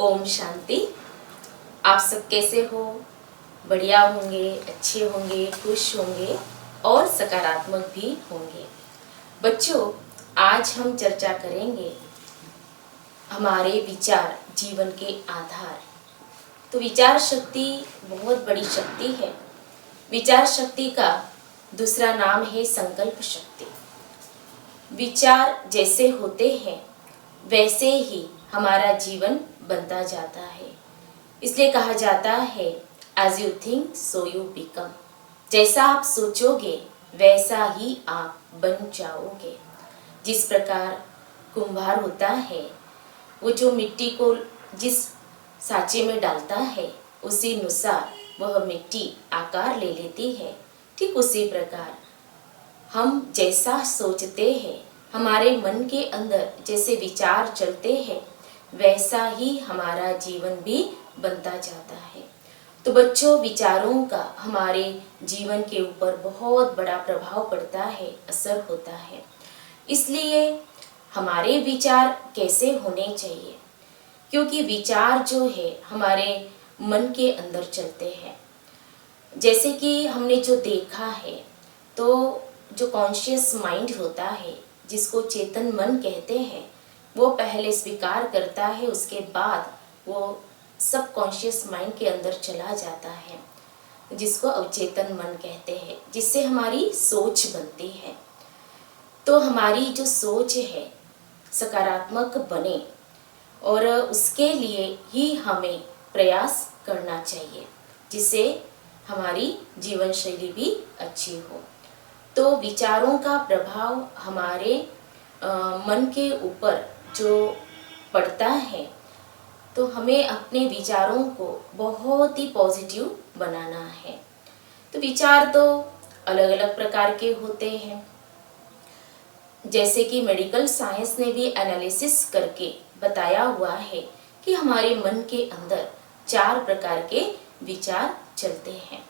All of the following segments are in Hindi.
ओम शांति। आप सब कैसे हो? बढ़िया होंगे, अच्छे होंगे, खुश होंगे और सकारात्मक भी होंगे। बच्चों, आज हम चर्चा करेंगे हमारे विचार जीवन के आधार। तो विचार शक्ति बहुत बड़ी शक्ति है। विचार शक्ति का दूसरा नाम है संकल्प शक्ति। विचार जैसे होते हैं वैसे ही हमारा जीवन बनता जाता है। इसलिए कहा जाता है as you think so you become. जैसा आप सोचोगे वैसा ही आप बन जाओगे। जिस प्रकार कुम्हार होता है, वो जो मिट्टी को जिस साँचे में डालता है उसी अनुसार वह मिट्टी आकार ले लेती है। ठीक उसी प्रकार हम जैसा सोचते हैं, हमारे मन के अंदर जैसे विचार चलते हैं वैसा ही हमारा जीवन भी बनता जाता है। तो बच्चों, विचारों का हमारे जीवन के ऊपर बहुत बड़ा प्रभाव पड़ता है, असर होता है। इसलिए हमारे विचार कैसे होने चाहिए, क्योंकि विचार जो है हमारे मन के अंदर चलते हैं। जैसे कि हमने जो देखा है, तो जो कॉन्शियस माइंड होता है, जिसको चेतन मन कहते हैं, वो पहले स्वीकार करता है, उसके बाद वो सब कॉन्शियस माइंड के अंदर चला जाता है, जिसको अवचेतन मन कहते हैं, जिससे हमारी सोच बनती है। तो हमारी जो सोच है सकारात्मक बने और उसके लिए ही हमें प्रयास करना चाहिए, जिससे हमारी जीवन शैली भी अच्छी हो। तो विचारों का प्रभाव हमारे मन के ऊपर जो पड़ता है, तो हमें अपने विचारों को बहुत ही पॉजिटिव बनाना है। तो विचार तो अलग अलग प्रकार के होते हैं। जैसे कि मेडिकल साइंस ने भी एनालिसिस करके बताया हुआ है कि हमारे मन के अंदर 4 प्रकार के विचार चलते हैं।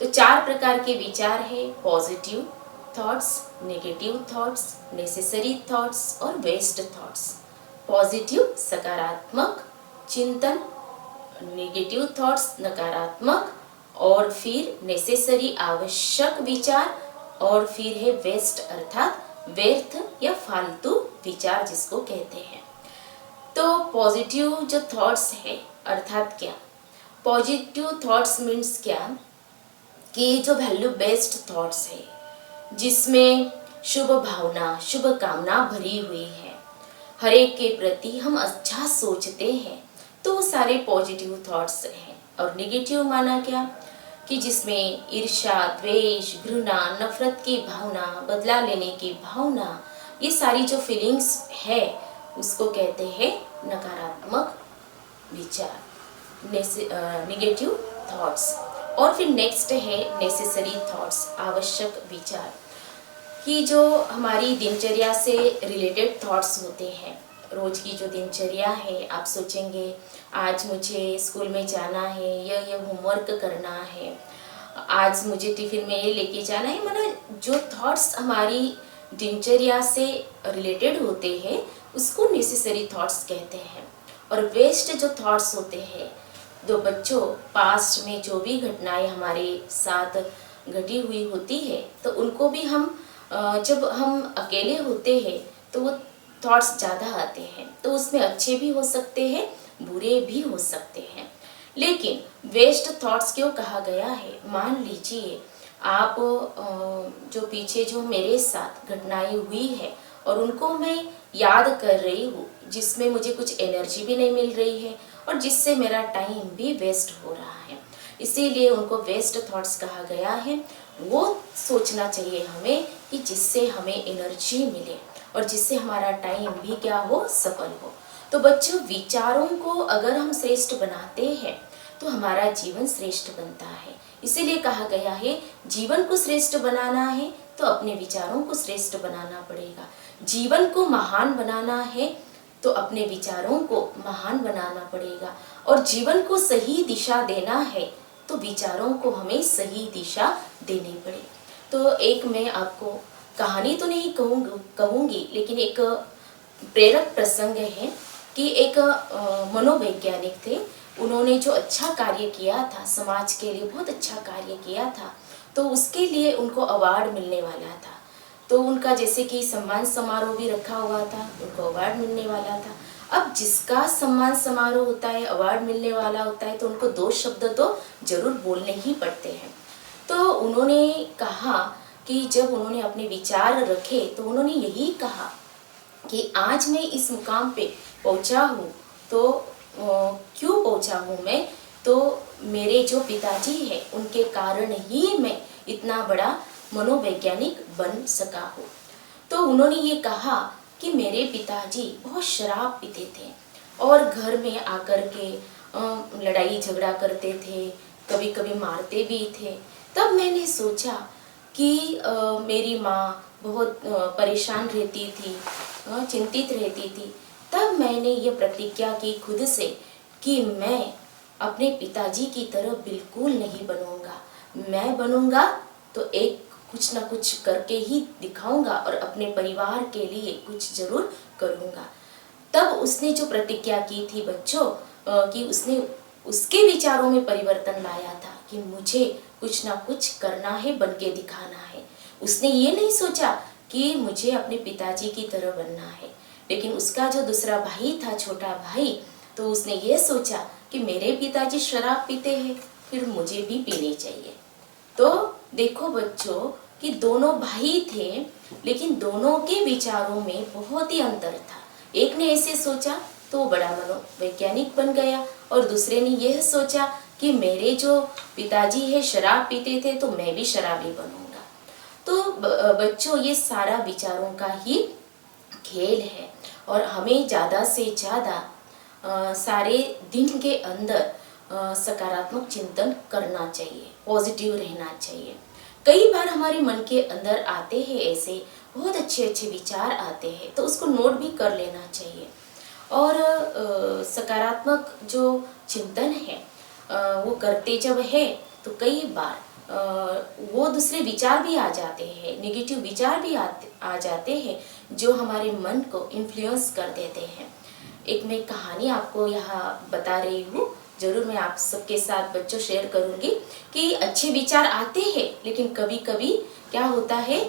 तो 4 प्रकार के विचार है positive thoughts, negative thoughts, necessary thoughts और वेस्ट थॉट्स। पॉजिटिव सकारात्मक चिंतन, नेगेटिव थॉट्स नकारात्मक, और फिर नेसेसरी आवश्यक विचार, और फिर है वेस्ट अर्थात व्यर्थ या फालतू विचार जिसको कहते हैं। तो पॉजिटिव जो थॉट्स है अर्थात क्या? पॉजिटिव थॉट्स मीन्स क्या कि जो वैल्यू बेस्ड थॉट्स है, जिसमें शुभ भावना, शुभ कामना भरी हुई है, हर एक के प्रति हम अच्छा सोचते हैं, तो वो सारे पॉजिटिव थॉट्स हैं। और नेगेटिव माना क्या कि जिसमें ईर्ष्या, द्वेष, घृणा, नफरत की भावना, बदला लेने की भावना, ये सारी जो फीलिंग्स है उसको कहते हैं नकारात्मक विचार, नेगेटिव थॉट्स। और फिर नेक्स्ट है नेसेसरी थॉट्स, आवश्यक विचार, कि जो हमारी दिनचर्या से रिलेटेड थॉट्स होते हैं। रोज की जो दिनचर्या है, आप सोचेंगे आज मुझे स्कूल में जाना है, यह होमवर्क करना है, आज मुझे टिफिन में ये लेके जाना है। मतलब जो थॉट्स हमारी दिनचर्या से रिलेटेड होते हैं उसको नेसेसरी थॉट्स कहते हैं। और वेस्ट जो थॉट्स होते हैं, जो बच्चों पास्ट में जो भी घटनाएं हमारे साथ घटी हुई होती है, तो उनको भी हम जब हम अकेले होते हैं तो वो थॉट्स ज़्यादा आते हैं। तो उसमें अच्छे भी हो सकते हैं, बुरे भी हो सकते हैं। लेकिन वेस्ट थॉट्स क्यों कहा गया है? मान लीजिए आप जो पीछे जो मेरे साथ घटनाएं हुई है और उनको मैं याद कर रही हूँ, जिसमें मुझे कुछ एनर्जी भी नहीं मिल रही है और जिससे मेरा टाइम भी वेस्ट हो रहा है, इसीलिए उनको वेस्ट थॉट्स कहा गया है। वो सोचना चाहिए हमें कि जिससे हमें एनर्जी मिले और जिससे हमारा टाइम भी क्या हो, सफल हो। तो बच्चों, विचारों को अगर हम श्रेष्ठ बनाते हैं तो हमारा जीवन श्रेष्ठ बनता है। इसीलिए कहा गया है जीवन को श्रेष्ठ बनाना है तो अपने विचारों को श्रेष्ठ बनाना पड़ेगा। जीवन को महान बनाना है तो अपने विचारों को महान बनाना पड़ेगा। और जीवन को सही दिशा देना है तो विचारों को हमें सही दिशा देनी पड़े। तो एक मैं आपको कहानी तो नहीं कहूँगी, लेकिन एक प्रेरक प्रसंग है कि एक मनोवैज्ञानिक थे। उन्होंने जो अच्छा कार्य किया था, समाज के लिए बहुत अच्छा कार्य किया था, तो उसके लिए उनको अवार्ड मिलने वाला था। तो उनका जैसे कि सम्मान समारोह भी रखा हुआ था, उनको अवार्ड मिलने वाला था। अब जिसका सम्मान समारोह होता है, अवार्ड मिलने वाला होता है, तो उनको 2 शब्द तो जरूर बोलने ही पड़ते हैं। तो उन्होंने कहा कि जब उन्होंने अपने विचार रखे तो उन्होंने यही कहा कि आज मैं इस मुकाम पे पहुंचा हूँ, तो क्यों पहुंचा हूँ मैं, तो मेरे जो पिताजी हैं उनके कारण ही मैं इतना बड़ा मनोवैज्ञानिक बन सका हूँ। तो उन्होंने ये कहा कि मेरे पिताजी बहुत शराब पीते थे और घर में आकर के लड़ाई झगड़ा करते थे, कभी कभी मारते भी थे। तब मैंने सोचा कि मेरी माँ बहुत परेशान रहती थी, चिंतित रहती थी। तब मैंने ये प्रतिज्ञा की खुद से कि मैं अपने पिताजी की तरह बिल्कुल नहीं बनूंगा। मैं बनूंगा तो एक कुछ ना कुछ करके ही दिखाऊंगा और अपने परिवार के लिए कुछ जरूर करूंगा। तब उसने जो प्रतिज्ञा की थी बच्चों, कि उसने उसके विचारों में परिवर्तन लाया था कि मुझे कुछ ना कुछ करना है, बन के दिखाना है। उसने ये नहीं सोचा कि मुझे अपने पिताजी की तरह बनना है। लेकिन उसका जो दूसरा भाई था, छोटा भाई, तो उसने ये सोचा कि मेरे पिताजी शराब पीते हैं, फिर मुझे भी पीनी चाहिए। तो देखो बच्चों कि दोनों भाई थे, लेकिन दोनों के विचारों में बहुत ही अंतर था। एक ने ऐसे सोचा तो वो बड़ा मनोवैज्ञानिक बन गया, और दूसरे ने यह सोचा कि मेरे जो पिताजी है शराब पीते थे तो मैं भी शराबी बनूंगा। तो बच्चों ये सारा विचारों का ही खेल है, और हमें ज़्यादा से ज़्यादा सारे दिन के अंदर सकारात्मक चिंतन करना चाहिए, पॉजिटिव रहना चाहिए। कई बार हमारे मन के अंदर आते हैं ऐसे बहुत अच्छे अच्छे विचार आते हैं, तो उसको नोट भी कर लेना चाहिए। और सकारात्मक जो चिंतन है वो करते जब है तो कई बार वो दूसरे विचार भी आ जाते हैं, नेगेटिव विचार भी आ जाते हैं जो हमारे मन को इन्फ्लुएंस कर देते हैं। एक मैं कहानी आपको यहाँ बता रही हूँ, जरूर मैं आप सबके साथ बच्चों शेयर करूँगी कि अच्छे विचार आते हैं, लेकिन कभी कभी क्या होता है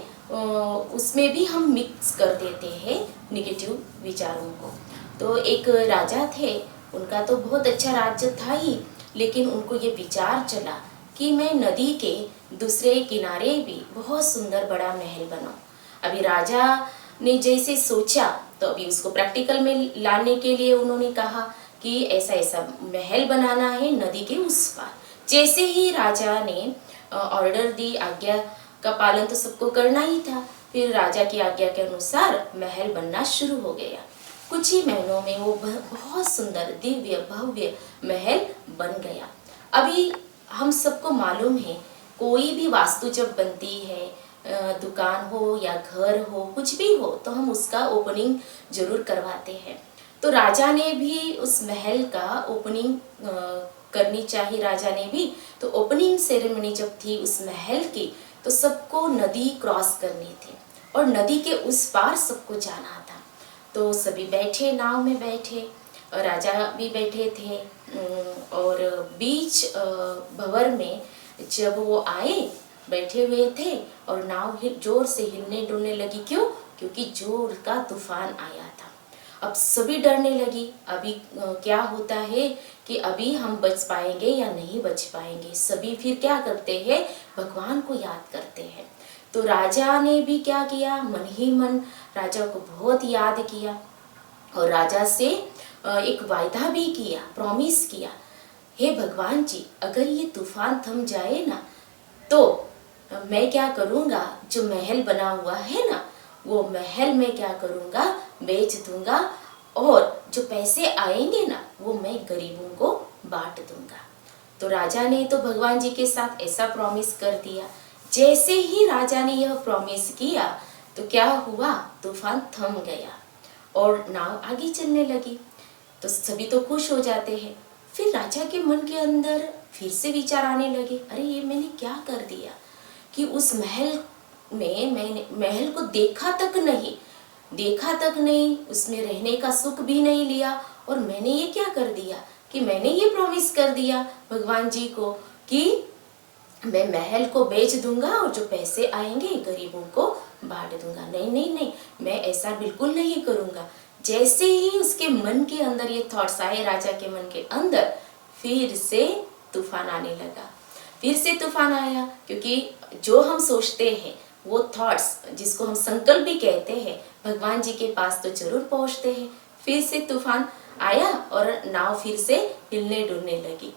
उसमें भी हम मिक्स कर देते हैं निगेटिव विचारों को। तो एक राजा थे, उनका तो बहुत अच्छा राज्य था ही, लेकिन उनको ये विचार चला कि मैं नदी के दूसरे किनारे भी बहुत सुंदर बड़ा महल बनाऊं। अभी राजा ने जैसे सोचा, तो अभी उसको प्रैक्टिकल में लाने के लिए उन्होंने कहा कि ऐसा ऐसा महल बनाना है नदी के उस पार। जैसे ही राजा ने ऑर्डर दी, आज्ञा का पालन तो सबको करना ही था, फिर राजा की आज्ञा के अनुसार महल बनना शुरू हो गया। कुछ ही महीनों में वो बहुत सुंदर दिव्य भव्य महल बन गया। अभी हम सबको मालूम है, कोई भी वास्तु जब बनती है, दुकान हो या घर हो, कुछ भी हो, तो हम उसका ओपनिंग जरूर करवाते हैं। तो राजा ने भी उस महल का ओपनिंग करनी चाहिए। राजा ने भी तो ओपनिंग सेरेमनी जब थी उस महल की, तो सबको नदी क्रॉस करनी थी और नदी के उस पार सबको जाना था। तो सभी बैठे, नाव में बैठे, राजा भी बैठे थे, और बीच भंवर में जब वो आए, बैठे हुए थे, और नाव जोर से हिलने डुलने लगी। क्यों? क्योंकि जोर का तूफान आया था। अब सभी डरने लगी। अभी क्या होता है कि अभी हम बच पाएंगे या नहीं बच पाएंगे। सभी फिर क्या करते हैं, भगवान को याद करते हैं। तो राजा ने भी क्या किया, मन ही मन राजा को बहुत याद किया, और राजा से एक वायदा भी किया, प्रॉमिस किया, हे भगवान जी, अगर ये तूफान थम जाए ना, तो मैं क्या करूँगा, जो महल बना हुआ है ना, वो महल में क्या करूँगा, बेच दूंगा, और जो पैसे आएंगे ना, वो मैं गरीबों को बांट दूंगा। तो राजा ने तो भगवान जी के साथ ऐसा प्रॉमिस कर दिया। जैसे ही राजा ने यह प्रॉमिस किया, तो क्या हुआ, तूफान थम गया और नाव आगे चलने लगी। तो सभी तो खुश हो जाते हैं। फिर राजा के मन के अंदर फिर से विचार आने लगे, अरे ये मैंने क्या कर दिया कि उस महल में मैंने महल को देखा तक नहीं, उसमें रहने का सुख भी नहीं लिया, और मैंने ये क्या कर दिया कि मैंने ये प्रॉमिस कर दिया भगवान जी को कि मैं महल को बेच दूंगा और जो पैसे आएंगे गरीबों को बांट दूंगा। नहीं नहीं नहीं, मैं ऐसा बिल्कुल नहीं करूंगा। जैसे ही उसके मन के अंदर ये थॉट्स आए, राजा के मन के अंदर, फिर से तूफान आने लगा। फिर से तूफान आया, क्योंकि जो हम सोचते हैं वो थॉट्स, जिसको हम संकल्प भी कहते हैं, भगवान जी के पास तो जरूर पहुंचते हैं। फिर से तूफान आया और नाव फिर से हिलने डुलने लगी।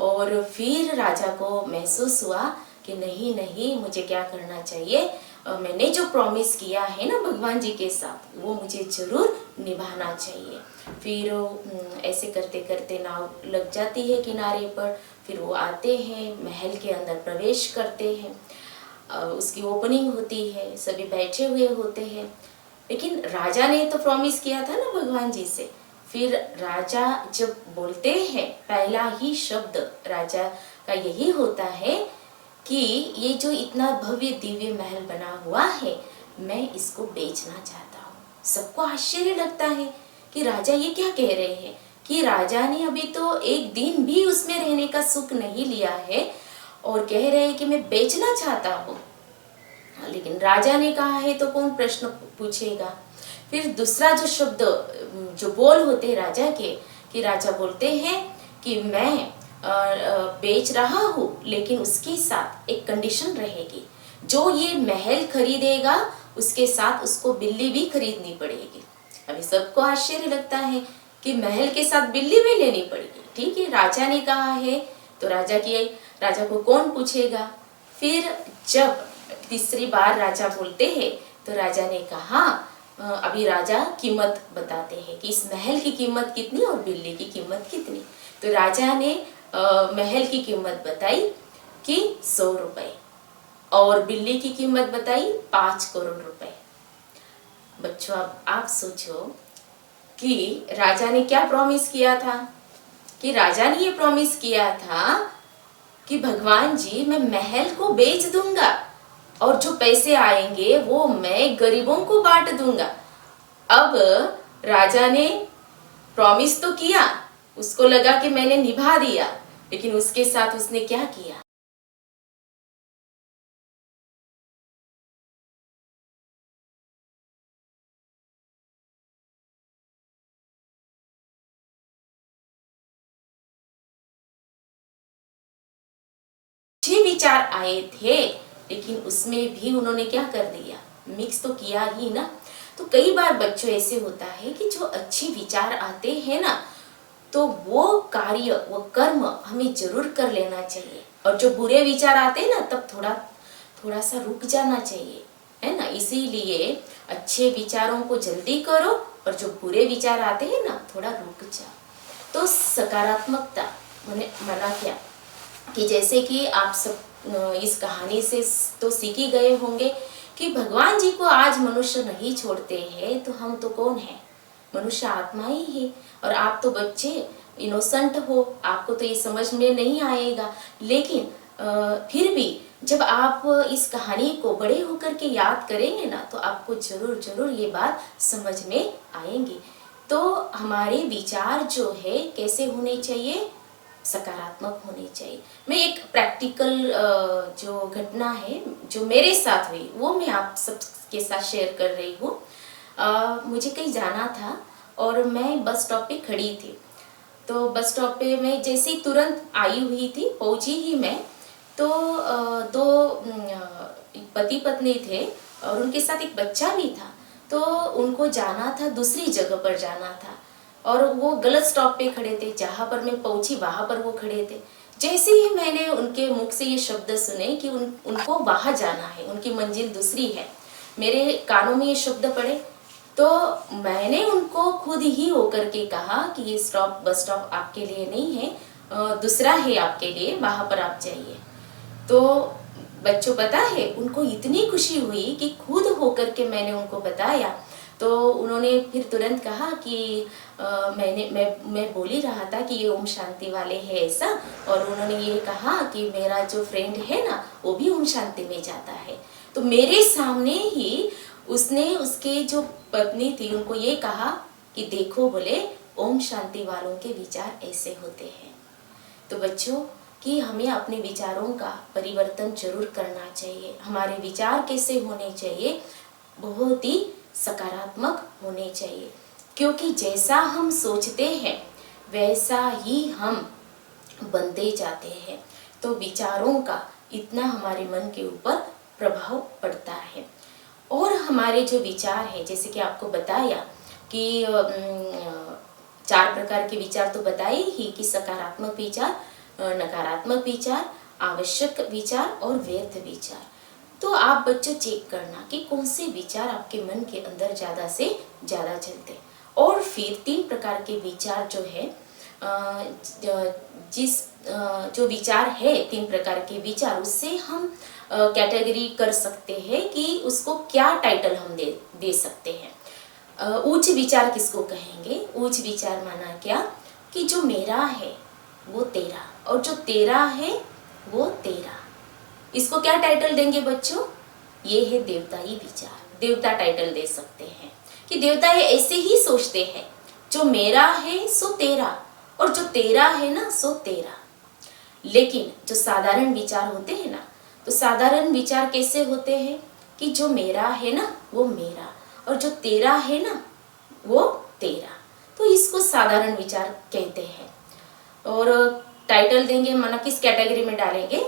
और फिर राजा को महसूस हुआ कि नहीं नहीं, मुझे क्या करना चाहिए, मैंने जो प्रॉमिस किया है ना भगवान जी के साथ, वो मुझे जरूर निभाना चाहिए। फिर ऐसे करते करते नाव लग जाती है किनारे पर। फिर वो आते हैं, महल के अंदर प्रवेश करते हैं, उसकी ओपनिंग होती है, सभी बैठे हुए होते हैं। लेकिन राजा ने तो प्रॉमिस किया था ना भगवान जी से। फिर राजा जब बोलते हैं, पहला ही शब्द राजा का यही होता है कि ये जो इतना भव्य दिव्य महल बना हुआ है, मैं इसको बेचना चाहता हूँ। सबको आश्चर्य लगता है कि राजा ये क्या कह रहे हैं, कि राजा ने अभी तो एक दिन भी उसमें रहने का सुख नहीं लिया है और कह रहे हैं कि मैं बेचना चाहता हूँ। लेकिन राजा ने कहा है तो कौन प्रश्न पूछेगा। फिर दूसरा जो शब्द, जो बोल होते हैं राजा के, कि राजा बोलते हैं कि मैं बेच रहा हूँ, लेकिन उसके साथ एक कंडीशन रहेगी, जो ये महल खरीदेगा उसके साथ उसको बिल्ली भी खरीदनी पड़ेगी। अभी सबको आश्चर्य लगता है कि महल के साथ बिल्ली भी लेनी पड़ेगी। ठीक है, राजा ने कहा है तो राजा को कौन पूछेगा। फिर जब तीसरी बार राजा बोलते हैं तो राजा ने कहा, अभी राजा कीमत बताते हैं कि इस महल की कीमत कितनी और बिल्ली की कीमत कितनी। तो राजा ने महल की कीमत बताई कि 100 रुपए और बिल्ली की कीमत बताई 5 करोड़ रुपए। बच्चों, अब आप सोचो कि राजा ने क्या प्रॉमिस किया था, कि राजा ने ये प्रॉमिस किया था कि भगवान जी, मैं महल को बेच दूंगा और जो पैसे आएंगे वो मैं गरीबों को बांट दूंगा। अब राजा ने प्रॉमिस तो किया, उसको लगा कि मैंने निभा दिया, लेकिन उसके साथ उसने क्या किया। अच्छे विचार आए थे, लेकिन उसमें भी उन्होंने क्या कर दिया, मिक्स तो किया ही ना। तो कई बार बच्चों ऐसे होता है कि जो अच्छे विचार आते हैं ना, तो वो कार्य, वो कर्म हमें जरूर कर लेना चाहिए। और जो बुरे विचार आते हैं ना, तब थोड़ा सा रुक जाना चाहिए, है ना। इसीलिए अच्छे विचारों को जल्दी करो और जो बुरे विचार आते हैं ना, थोड़ा रुक जाओ। तो सकारात्मकता मैंने मना क्या, कि जैसे कि आप सब इस कहानी से तो सीखी गए होंगे कि भगवान जी को आज मनुष्य नहीं छोड़ते हैं, तो हम तो कौन है, मनुष्य आत्मा ही है। और आप तो बच्चे इनोसेंट हो, आपको तो ये समझ में नहीं आएगा। लेकिन फिर भी जब आप इस कहानी को बड़े होकर के याद करेंगे ना, तो आपको जरूर जरूर ये बात समझ में आएंगी। तो हमारे विचार जो है कैसे होने चाहिए, सकारात्मक होनी चाहिए। मैं एक प्रैक्टिकल जो घटना है जो मेरे साथ हुई, वो मैं आप सबके साथ शेयर कर रही हूँ। मुझे कहीं जाना था और मैं बस स्टॉप पे खड़ी थी। तो बस स्टॉप पे मैं जैसे ही तुरंत आई हुई थी, पहुंची ही मैं, तो दो पति पत्नी थे और उनके साथ एक बच्चा भी था। तो उनको जाना था, दूसरी जगह पर जाना था और वो गलत स्टॉप पे खड़े थे। जहाँ पर मैं पहुंची वहां पर वो खड़े थे। जैसे ही मैंने उनके मुख से ये शब्द सुने कि उनको वहां जाना है, उनकी मंजिल दूसरी है, मेरे कानों में ये शब्द पड़े, तो मैंने उनको खुद ही होकर के कहा कि ये बस स्टॉप आपके लिए नहीं है, दूसरा है आपके लिए, वहां पर आप जाइए। तो बच्चों, पता है उनको इतनी खुशी हुई कि खुद होकर के मैंने उनको बताया। तो उन्होंने फिर तुरंत कहा कि मैं बोल ही रहा था कि ये ओम शांति वाले है ऐसा। और उन्होंने ये कहा कि मेरा जो फ्रेंड है ना, वो भी ओम शांति में जाता है। तो मेरे सामने ही उसने, उसके जो पत्नी थी, उनको ये कहा कि देखो बोले, ओम शांति वालों के विचार ऐसे होते हैं। तो बच्चों कि हमें अपने विचारों का परिवर्तन जरूर करना चाहिए। हमारे विचार कैसे होने चाहिए? बहुत ही सकारात्मक होने चाहिए, क्योंकि जैसा हम सोचते हैं वैसा ही हम बनते जाते हैं। तो विचारों का इतना हमारे मन के ऊपर प्रभाव पड़ता है। और हमारे जो विचार है, जैसे कि आपको बताया कि 4 प्रकार के विचार तो बताए ही कि सकारात्मक विचार, नकारात्मक विचार, आवश्यक विचार और व्यर्थ विचार। तो आप बच्चों चेक करना कि कौन से विचार आपके मन के अंदर ज़्यादा से ज़्यादा चलते। और फिर 3 प्रकार के विचार जो है, जो विचार है 3 प्रकार के विचार, उससे हम कैटेगरी कर सकते हैं कि उसको क्या टाइटल हम दे सकते हैं। उच्च विचार किसको कहेंगे? उच्च विचार माना क्या कि जो मेरा है वो तेरा और जो तेरा है वो तेरा। इसको क्या टाइटल देंगे बच्चों? ये है देवताई विचार। देवता टाइटल दे सकते हैं कि देवता ये ऐसे ही सोचते हैं, जो मेरा है सो तेरा और जो तेरा है ना सो तेरा। लेकिन जो साधारण विचार होते हैं ना, तो साधारण विचार कैसे होते हैं कि जो मेरा है ना वो मेरा और जो तेरा है ना वो तेरा। तो इसको साधारण विचार कहते हैं। और टाइटल देंगे माना किस कैटेगरी में डालेंगे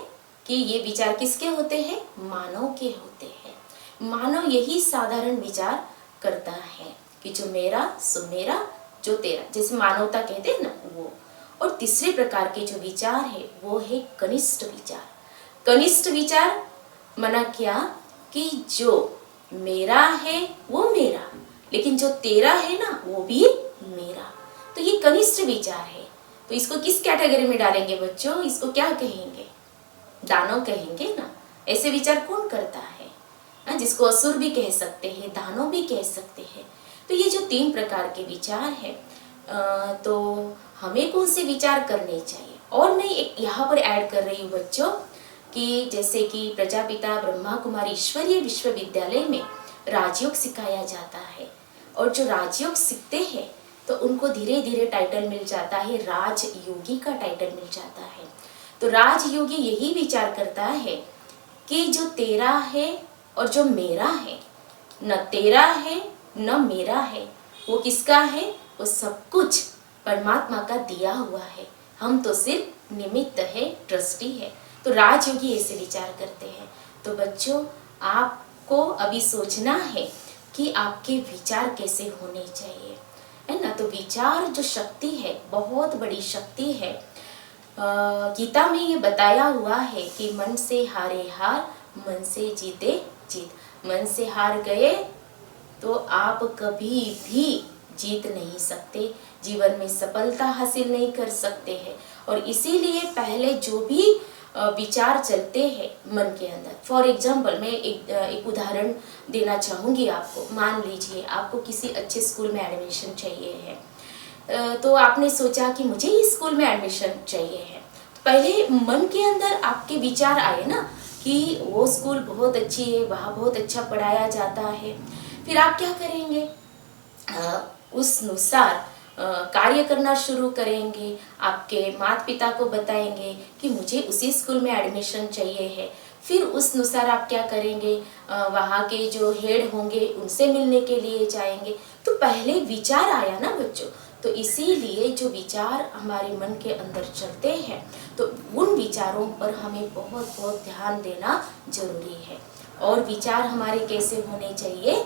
कि ये विचार किसके होते हैं? मानव के होते हैं। मानव यही साधारण विचार करता है कि जो मेरा सो मेरा, जो तेरा, जैसे मानवता कहते हैं ना वो। और तीसरे प्रकार के जो विचार है वो है कनिष्ठ विचार। कनिष्ठ विचार माना क्या कि जो मेरा है वो मेरा, लेकिन जो तेरा है ना वो भी मेरा। तो ये कनिष्ठ विचार है। तो इसको किस कैटेगरी में डालेंगे बच्चों? इसको क्या कहेंगे? दानव कहेंगे ना। ऐसे विचार कौन करता है? जिसको असुर भी कह सकते हैं, दानव भी कह सकते हैं। तो ये जो 3 प्रकार के विचार है, तो हमें कौन से विचार करने चाहिए? और मैं एक यहाँ पर ऐड कर रही हूँ बच्चों कि जैसे कि प्रजापिता ब्रह्मा कुमारी ईश्वरीय विश्वविद्यालय में राजयोग सिखाया जाता है, और जो राजयोग सीखते हैं तो उनको धीरे धीरे टाइटल मिल जाता है, राजयोगी का टाइटल मिल जाता है। तो राजयोगी यही विचार करता है कि जो तेरा है और जो मेरा है, न तेरा है न मेरा है, वो किसका है? वो सब कुछ परमात्मा का दिया हुआ है। हम तो सिर्फ निमित्त है, ट्रस्टी है। तो राजयोगी ऐसे विचार करते हैं। तो बच्चों आपको अभी सोचना है कि आपके विचार कैसे होने चाहिए, है ना। तो विचार जो शक्ति है बहुत बड़ी शक्ति है। गीता में ये बताया हुआ है कि मन से हारे हार, मन से जीते जीत। मन से हार गए तो आप कभी भी जीत नहीं सकते, जीवन में सफलता हासिल नहीं कर सकते हैं। और इसीलिए पहले जो भी विचार चलते हैं मन के अंदर, फॉर एग्जाम्पल मैं एक उदाहरण देना चाहूँगी आपको। मान लीजिए आपको किसी अच्छे स्कूल में एडमिशन चाहिए है, तो आपने सोचा कि मुझे इस स्कूल में एडमिशन चाहिए है। तो पहले मन के अंदर आपके विचार आए ना कि वो स्कूल बहुत अच्छी है, वहाँ बहुत अच्छा पढ़ाया जाता है। फिर आप क्या करेंगे? उस अनुसार कार्य करना शुरू करेंगे। आपके माता पिता को बताएंगे कि मुझे उसी स्कूल में एडमिशन चाहिए है। फिर उस अनुसार आप क्या करेंगे? वहाँ के जो हेड होंगे उनसे मिलने के लिए जाएंगे। तो पहले विचार आया ना बच्चों। तो इसीलिए जो विचार हमारे मन के अंदर चलते हैं, तो उन विचारों पर हमें बहुत बहुत ध्यान देना जरूरी है। और विचार हमारे कैसे होने चाहिए?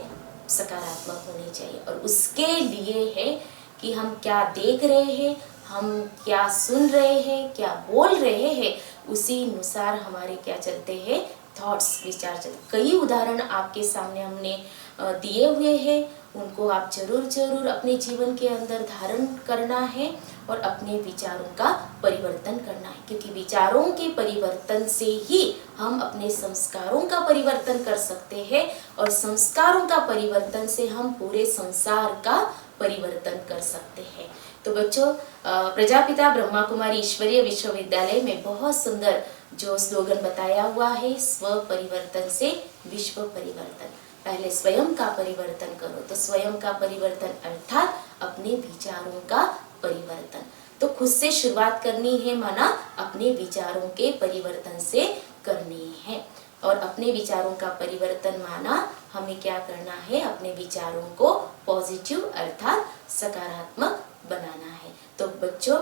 सकारात्मक होने चाहिए। और उसके लिए है कि हम क्या देख रहे हैं, हम क्या सुन रहे हैं, क्या बोल रहे हैं, उसी अनुसार हमारे क्या चलते हैं? थॉट्स, विचार चलते। कई उदाहरण आपके सामने हमने दिए हुए हैं, उनको आप जरूर जरूर अपने जीवन के अंदर धारण करना है और अपने विचारों का परिवर्तन करना है। क्योंकि विचारों के परिवर्तन से ही हम अपने संस्कारों का परिवर्तन कर सकते हैं, और संस्कारों का परिवर्तन से हम पूरे संसार का परिवर्तन कर सकते हैं। तो बच्चों प्रजापिता ब्रह्मा कुमारी ईश्वरीय विश्वविद्यालय में बहुत सुंदर जो स्लोगन बताया हुआ है, स्व परिवर्तन से विश्व परिवर्तन। पहले स्वयं का परिवर्तन करो। तो स्वयं का परिवर्तन अर्थात अपने विचारों का परिवर्तन। तो खुद से शुरुआत करनी है, माना अपने विचारों के परिवर्तन से करनी है। और अपने विचारों का परिवर्तन माना हमें क्या करना है, अपने विचारों को पॉजिटिव अर्थात सकारात्मक बनाना है। तो बच्चों,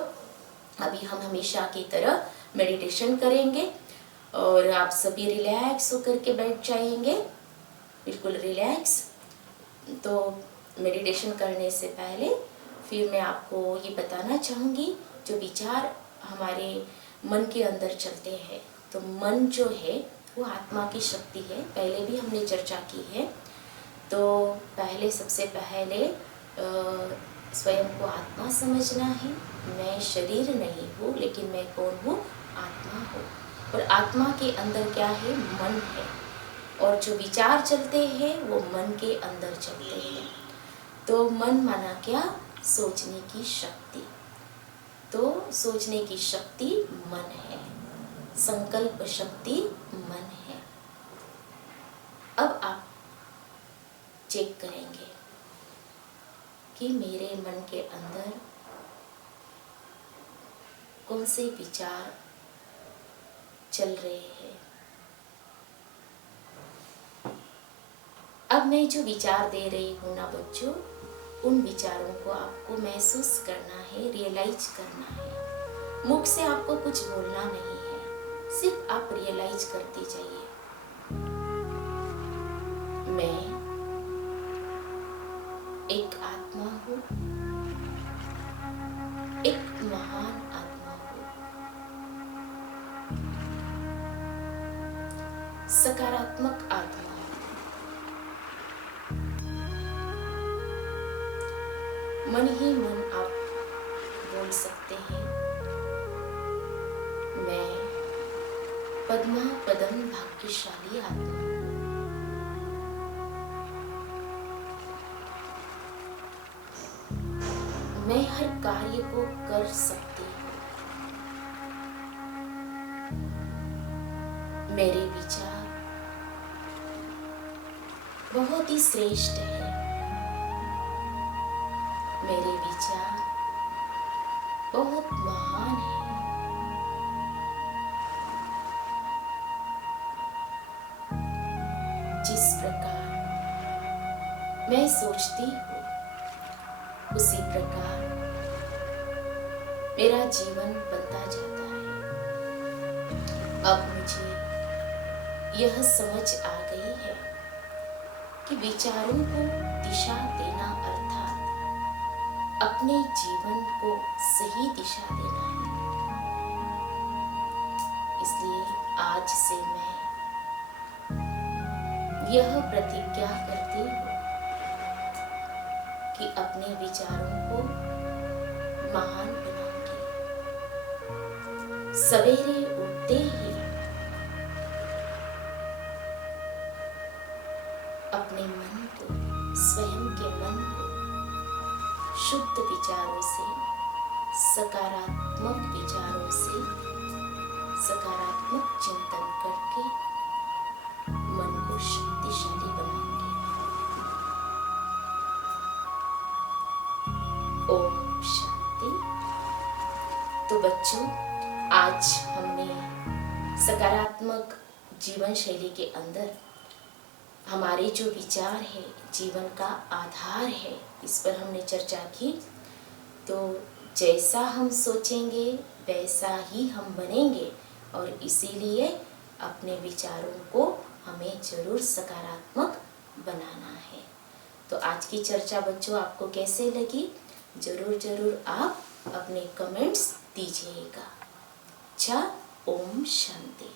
अभी हम हमेशा की तरह मेडिटेशन करेंगे और आप सभी रिलैक्स होकर के बैठ जाएंगे, बिल्कुल रिलैक्स। तो मेडिटेशन करने से पहले फिर मैं आपको ये बताना चाहूँगी, जो विचार हमारे मन के अंदर चलते हैं, तो मन जो है वो आत्मा की शक्ति है, पहले भी हमने चर्चा की है। तो पहले सबसे पहले स्वयं को आत्मा समझना है। मैं शरीर नहीं हूँ, लेकिन मैं कौन हूँ, आत्मा हूँ। और आत्मा के अंदर क्या है, मन है। और जो विचार चलते हैं वो मन के अंदर चलते हैं। तो मन माना क्या, सोचने की शक्ति। तो सोचने की शक्ति मन है, संकल्प शक्ति मन है। अब आप चेक करेंगे कि मेरे मन के अंदर कौन से विचार चल रहे हैं। अब मैं जो विचार दे रही हूँ ना बच्चों, उन विचारों को आपको महसूस करना है, रियलाइज करना है। मुख से आपको कुछ बोलना नहीं है, सिर्फ आप रियलाइज करते जाइए। मैं एक आत्मा हूँ, एक महान आत्मा हूँ, सकारात्मक आत्मा हूँ। मन ही मन आप बोल सकते हैं, मैं पद्मा पदम भाग्यशाली आत्मा हूँ। मैं हर कार्य को कर सकती हूँ। मेरे विचार बहुत ही श्रेष्ठ है। मेरे विचार बहुत महान है। जिस प्रकार मैं सोचती हूँ, उसी प्रकार मेरा जीवन बनता जाता है। अब मुझे यह समझ आ गई है कि विचारों को दिशा देना अर्थात अपने जीवन को सही दिशा देना है। इसलिए आज से मैं यह प्रतिज्ञा करती हूँ कि अपने विचारों को महान बनाऊंगी। सवेरे उठते ही अपने मन को, स्वयं के मन को शुद्ध विचारों से, सकारात्मक विचारों से, सकारात्मक चिंतन करके मन को शक्तिशाली बनाऊंगी। ओम शांति। तो बच्चों, आज हमने सकारात्मक जीवन शैली के अंदर हमारे जो विचार है जीवन का आधार है, इस पर हमने चर्चा की। तो जैसा हम सोचेंगे वैसा ही हम बनेंगे, और इसीलिए अपने विचारों को हमें जरूर सकारात्मक बनाना है। तो आज की चर्चा बच्चों आपको कैसे लगी, जरूर आप अपने कमेंट्स दीजिएगा। अच्छा, ओम शांति।